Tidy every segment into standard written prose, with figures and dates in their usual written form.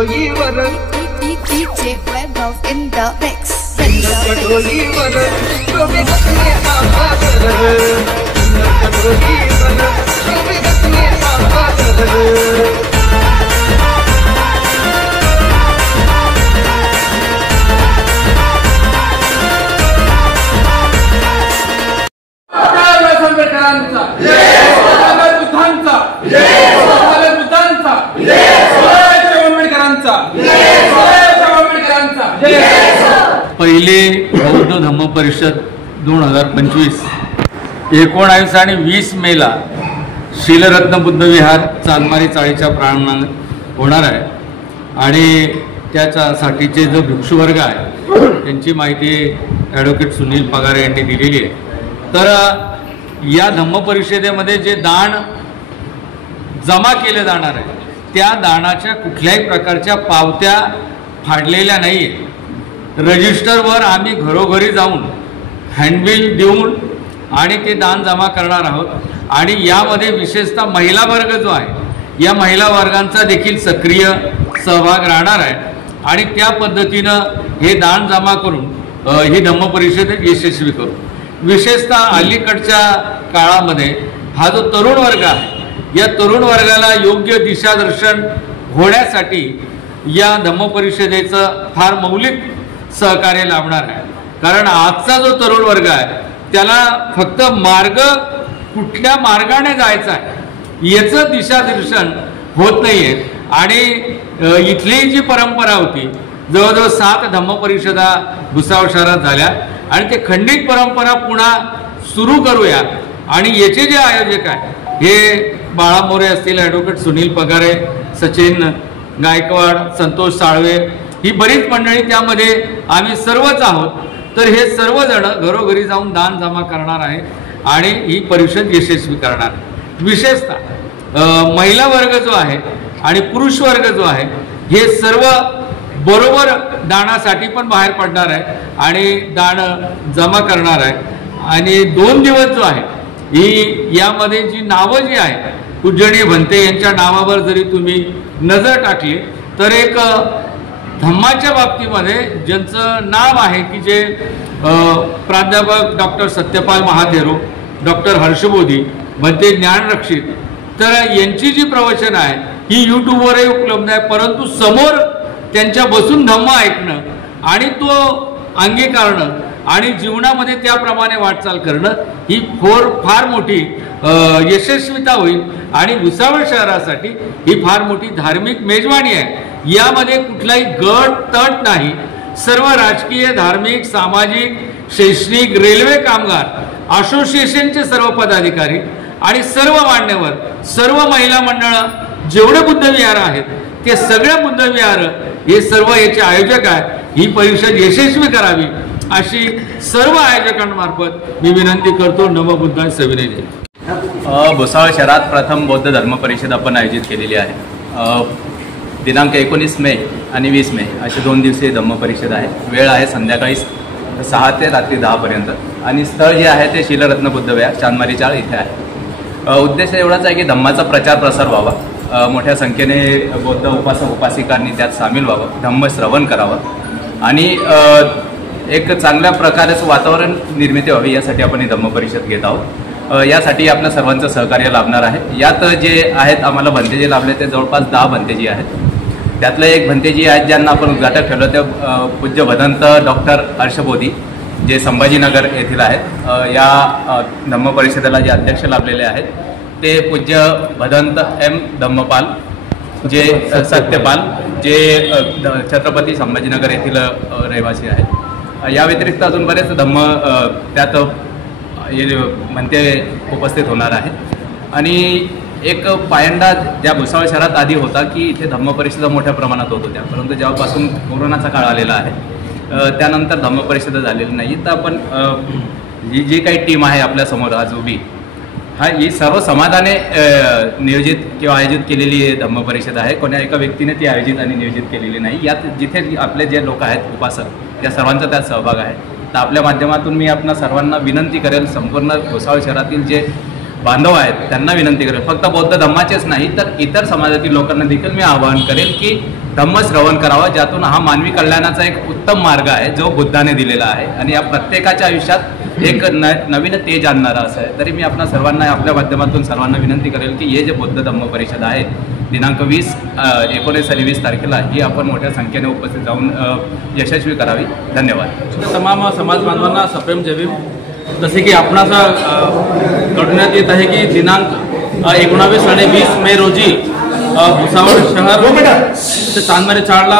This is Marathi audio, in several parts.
कटोलीवर DJ Webov in the mix. कटोलीवर शोभे घातले आभार कटोलीवर शोभे घातले आभार पहिले बौद्ध धम्म परिषद 2025 19 आणि 20 मेला शीलरत्न बुद्ध विहार चांदमारी चाळीच्या प्रांगणात होणार आहे आणि त्याच्यासाठीचे जो भिक्षुवर्ग आहे त्यांची माहिती ॲडव्होकेट सुनील पगारे यांनी दिलेली आहे. तर या धम्म परिषदेमध्ये जे दान जमा केले जाणार आहे त्या दानाच्या कुठल्याही प्रकारच्या पावत्या फाडलेल्या नाही आहेत. रजिस्टरवर आम्ही घरोघरी जाऊन हँडबिल देऊन आणि ते दान जमा करणार आहोत आणि यामध्ये विशेषतः महिला वर्ग जो आहे या महिला वर्गांचा देखील सक्रिय सहभाग राहणार आहे आणि त्या पद्धतीनं हे दान जमा करून ही धम्म परिषद यशस्वी करू. विशेषतः अलीकडच्या काळामध्ये हा जो तरुण वर्ग आहे या तरुण वर्गाला योग्य दिशादर्शन होण्यासाठी या धम्म परिषदेचं फार मौलिक सहकार्य लाभणार आहे. कारण आजचा जो तरुण वर्ग आहे त्याला फक्त मार्ग कुठल्या मार्गाने जायचा आहे याचं दिशादर्शन होत नाही आहे आणि इथली जी परंपरा होती जवळजवळ 7 धम्म परिषदा भुसावळ शहरात झाल्या आणि ते खंडित परंपरा पुन्हा सुरू करूया आणि याचे जे आयोजक आहे हे बाळा मोरे असतील, ॲडव्होकेट सुनील पगारे, सचिन गायकवाड, संतोष साळवे ही बरीच मंडळी त्यामध्ये आम्ही सर्वच आहोत. तर हे सर्वजण घरोघरी जाऊन दान जमा करणार आहे आणि ही परिषद यशस्वी करणार. विशेषतः महिला वर्ग जो आहे आणि पुरुष वर्ग जो आहे हे सर्व बरोबर दानासाठी पण बाहेर पडणार आहे आणि दान जमा करणार आहे. आणि 2 दिवस जो आहे ही यामध्ये जी नावं जी आहे पूजनीय भंते यांच्या नावावर जरी तुम्ही नजर टाकली तर एक धम्माच्या बाबतीमध्ये ज्यांचं नाव आहे की जे प्राध्यापक डॉक्टर सत्यपाल महाथेरो, डॉक्टर हर्षबोधी, भंते ज्ञानरक्षित, तर यांची जी प्रवचन आहे ही यूट्यूबवरही उपलब्ध आहे. परंतु समोर त्यांच्या बसून धम्म ऐकणं आणि तो अंगीकारणं आणि जीवनामध्ये त्याप्रमाणे वाटचाल करणं ही फार मोठी यशस्वीता होईल आणि भुसावळ शहरासाठी ही फार मोठी धार्मिक मेजवानी आहे. यामध्ये कुठलाही गट तट नाही. सर्व राजकीय, धार्मिक, सामाजिक, शैक्षणिक, रेल्वे कामगार असोसिएशनचे सर्व पदाधिकारी आणि सर्व मान्यवर, सर्व महिला मंडळं जेवढे बुद्धविहार आहेत ते सगळे बुद्धविहार हे सर्व याचे आयोजक आहे. ही परिषद यशस्वी करावी अशी सर्व आयोजकांमार्फत मी विनंती करतो. नमो बुद्धाय सविनय. भुसावळ शहरात प्रथम बौद्ध धर्म परिषद आपण आयोजित केलेली आहे. दिनांक 19 मे आणि 20 मे अशी 2 दिवसीय धम्म परिषद आहे. वेळ आहे संध्याकाळी 6 ते रात्री 10 पर्यंत आणि स्थळ जे आहे ते शीलरत्न बुद्ध विहार चांदमारी चाळ इथे आहे. उद्देश एवढाच आहे की धम्माचा प्रचार प्रसार व्हावा, मोठ्या संख्येने बौद्ध उपासक उपासिकांनी त्यात सामील व्हावं, धम्म श्रवण करावं आणि एक चांगल्या प्रकारचं वातावरण निर्मिती व्हावी यासाठी आपण ही धम्म परिषद घेत आहोत. यासाठी आपल्या सर्वांचं सहकार्य लाभणार आहे. यात जे आहेत आम्हाला भंतेजी लाभले ते जवळपास 10 भंतेजी आहेत. त्यातलं एक भंतेजी आहेत ज्यांना आपण उद्घाटक ठेवलं ते पूज्य भदंत डॉक्टर हर्षबोधी जे संभाजीनगर येथील आहेत. या धम्म परिषदेला जे अध्यक्ष लाभलेले आहेत ते पूज्य भदंत एम धम्मपाल जे सत्यपाल जे छत्रपती संभाजीनगर येथील रहिवासी आहेत. या व्यतिरिक्त अजून बरेच धम्म त्यात म्हणते उपस्थित होणार आहेत. आणि एक पायंडा ज्या भुसावळ शहरात आधी होता की इथे धम्म परिषदा मोठ्या प्रमाणात होत होत्या, परंतु जेव्हापासून कोरोनाचा काळ आलेला आहे त्यानंतर धम्म परिषदा झालेली नाही. तर आपण ही जी काही टीम आहे आपल्यासमोर आज उभी ही सर्व समाजाने नियोजित किंवा आयोजित केलेली धम्म परिषद आहे. कोण्या एका व्यक्तीने ती आयोजित आणि नियोजित केलेली नाही. यात जिथे आपले जे लोक आहेत उपासक त्या सर्वांचा त्यात सहभाग आहे. तर आपल्या माध्यमातून मी आपल्या सर्वांना विनंती करेल, संपूर्ण भुसावळ शहरातील जे बांधव आहेत त्यांना विनंती करेल, फक्त बौद्ध धम्माचेच नाही तर इतर समाजातील लोकांना देखील मी आवाहन करेल की धम्म श्रवण करावं, ज्यातून हा मानवी कल्याणाचा एक उत्तम मार्ग आहे जो बुद्धाने दिलेला आहे आणि या प्रत्येकाच्या आयुष्यात एक नवीन तेज आणणारा असं आहे. तरी मी आपल्या सर्वांना आपल्या माध्यमातून सर्वांना विनंती करेल की हे जे बौद्ध धम्म परिषद आहे दिनांक 19 आणि 20 तारखेला ही आपण मोठ्या संख्येने उपस्थित जाऊन यशस्वी करावी. धन्यवाद. तमाम समाज बांधवांना सप्रेम जय भीम. जसे की आपणास कळवण्यात येत आहे की दिनांक 19 आणि 20 मे रोजी भुसावळ शहर ते चांदमारी चाळला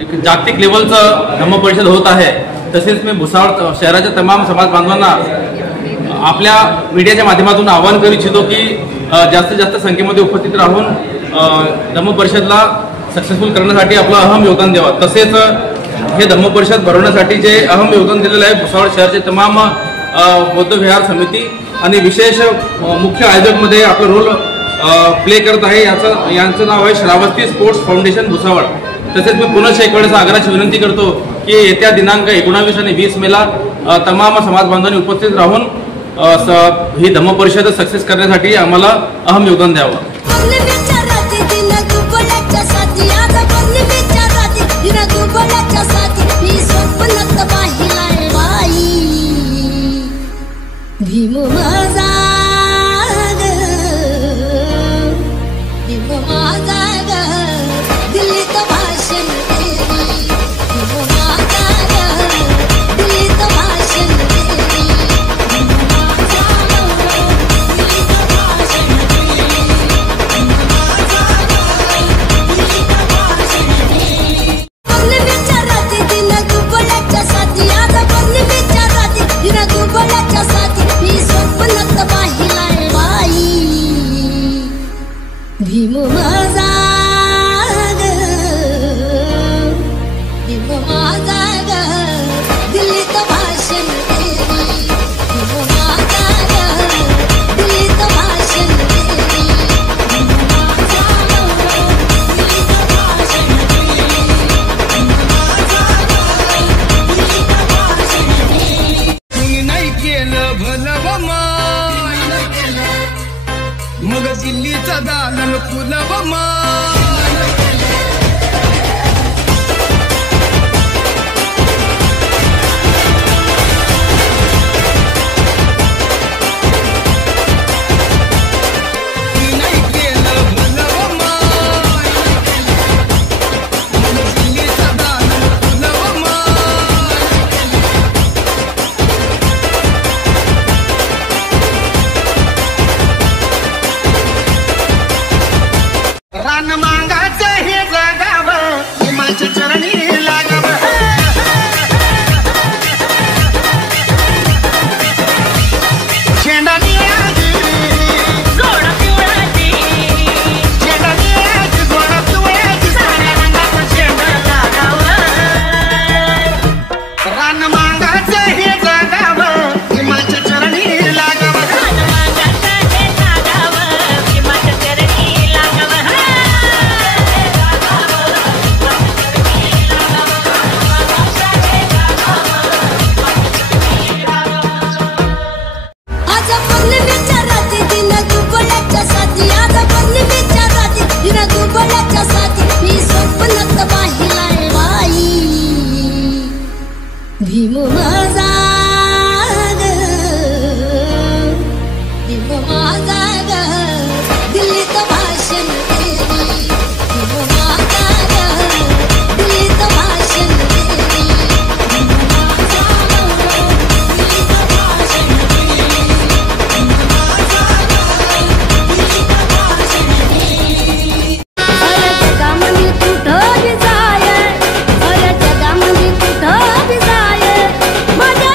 एक जागतिक लेवलचं धम्म परिषद होत आहे. तसेच मी भुसावळ शहराच्या तमाम समाज बांधवांना आपल्या मीडियाच्या माध्यमातून आवाहन करू इच्छितो की जास्तीत जास्त संख्येमध्ये उपस्थित राहून धम्म परिषदला सक्सेसफुल करण्यासाठी आपलं अहम योगदान द्यावं. तसेच हे धम्म परिषद भरवण्यासाठी जे अहम योगदान दिलेलं आहे भुसावळ शहराचे तमाम बौद्ध विहार समिती आणि विशेष मुख्य आयोजकमध्ये आपला रोल प्ले करत आहे यांचं नाव आहे श्रावस्ती स्पोर्ट्स फाउंडेशन भुसावळ. तसेच मी पुन्हा एक वेळेस आग्रहाची विनंती करतो की येत्या दिनांक 19 आणि 20 मेला तमाम समाज बांधवांनी उपस्थित राहून ही धम्म परिषद सक्सेस करण्यासाठी आम्हाला अहम योगदान द्यावं. मग दिल्लीचा दालन फुलव माझ्या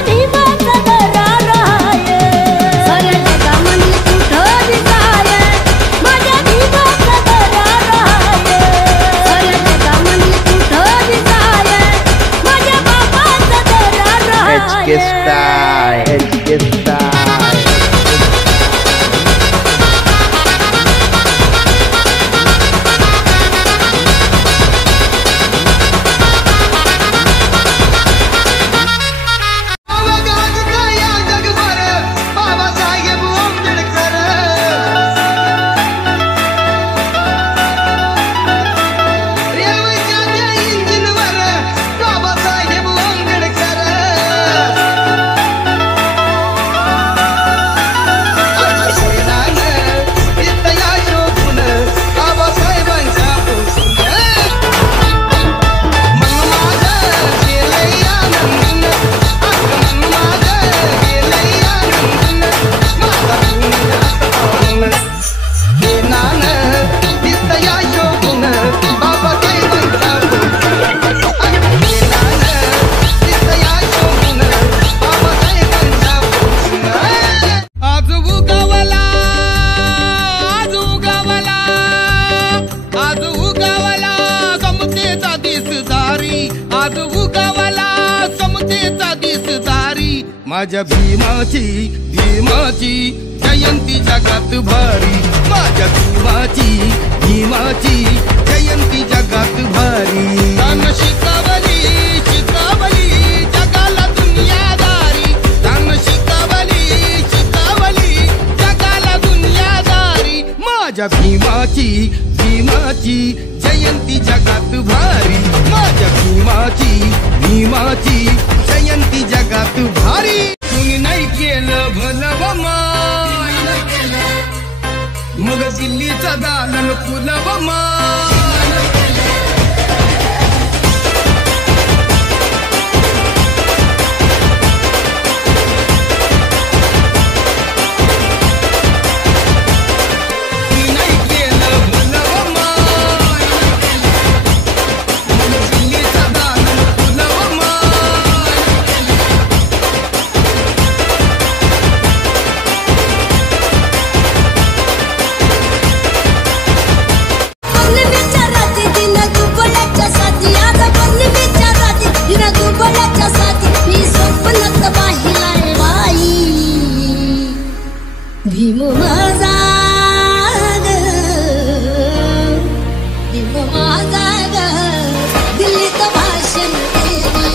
माझ्या भीमाची जयंती जगात भारी, माझ्या भीमाची जयंती जगात भारी. तान शिकवली जगाला दुनियादारी, तान शिकवली जगाला दुनियादारी. माझ्या भीमाची जयंती जगात भारी, माझ्या भीमाची जयंती जगात भारी. तुम्ही नाही केलं भलं व मान, मग दिल्लीचा दालन फुलं व मान. भीम माझा ग, भीम माझा ग, दिल्लीत भाषण देवी.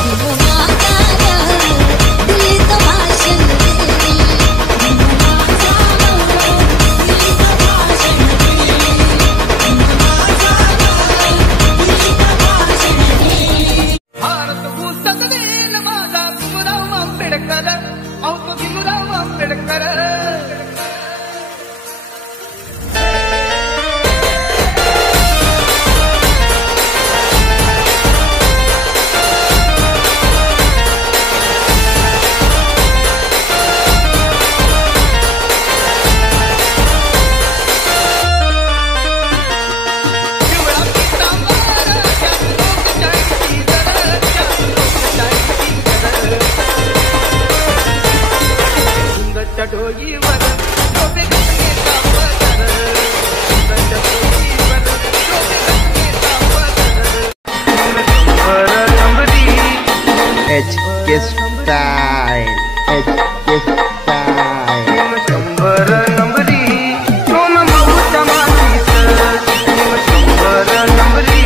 भीम माझा ग, दिल्लीत भाषण देवी. भीम माझा ग, दिल्लीत भाषण देवी. भीम माझा ग, दिल्लीत भाषण देवी. भारत पुस्तक देईल माझा Bhimrao Ambedkar, औतो Bhimrao Ambedkar. HK Style, HK Style. शंभर नंबरी दोन माऊच्या मातीचं, शंभर नंबरी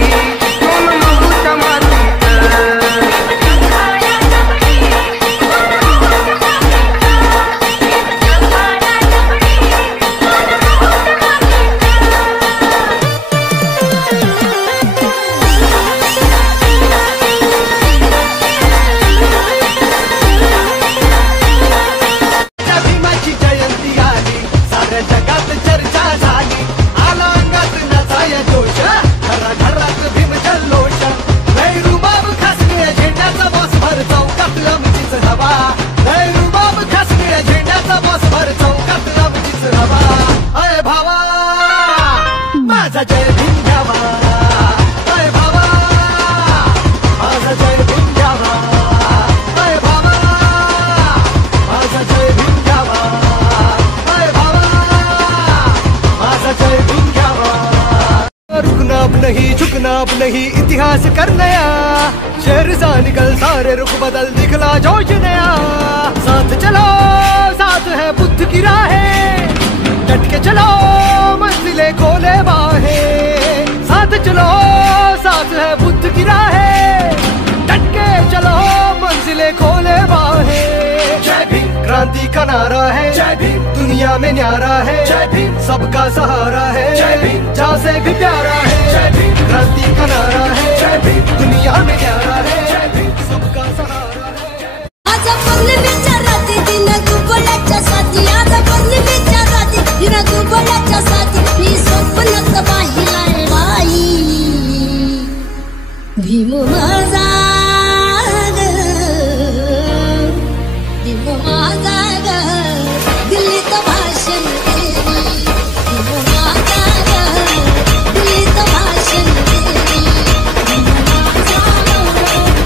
दोन माऊच्या मातीचं. नहीं झुकना अब नहीं इतिहास कर नया, शेर सा निकल सारे रुख बदल दिखला जोश नया. साथ चलो साथ है बुद्ध की राहें, डट के चलो मंजिलें खोले बाहें. साथ चलो साथ है बुद्ध की राहें, डट के चलो मंजिलें खोले बाहें. जय भीम क्रांति का नारा है, जय भीम दुनिया में न्यारा है, जय भीम सबका सहारा है, जय भीम जहाँ से भी प्यारा है. जय भीम क्रांति का नारा है, जय भीम दुनिया में न्यारा है, जय भीम सबका सहारा है. आज पौर्णिमेच्या रात्री दिन गुगलाच्या साथी, आज पौर्णिमेच्या रात्री दिन गुगलाच्या साथी, मी स्वप्नात पाहिलाय बाई. भीम माझा ग, भीम माझा ग, दिल्लीत भाषण देवी. भीम माझा ग, दिल्लीत भाषण देवी. भीम माझा ग,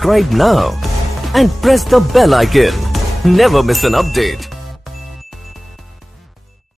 subscribe now and press the bell icon. Never miss an update.